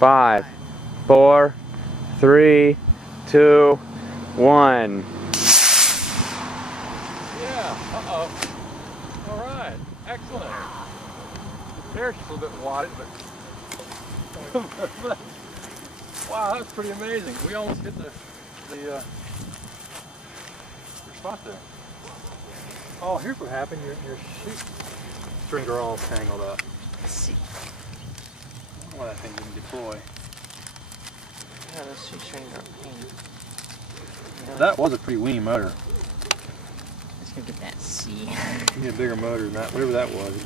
5, 4, 3, 2, 1. Yeah, all right, excellent. The parachute's a little bit wadded, but wow, that's pretty amazing. We almost hit the spot there. Oh, here's what happened. Your chute strings are all tangled up. Let's see. I don't know why that thing didn't deploy. Yeah, those two strings are a pain. You know, That was a pretty weeny motor. let's go get that C. You need a bigger motor than that, whatever that was.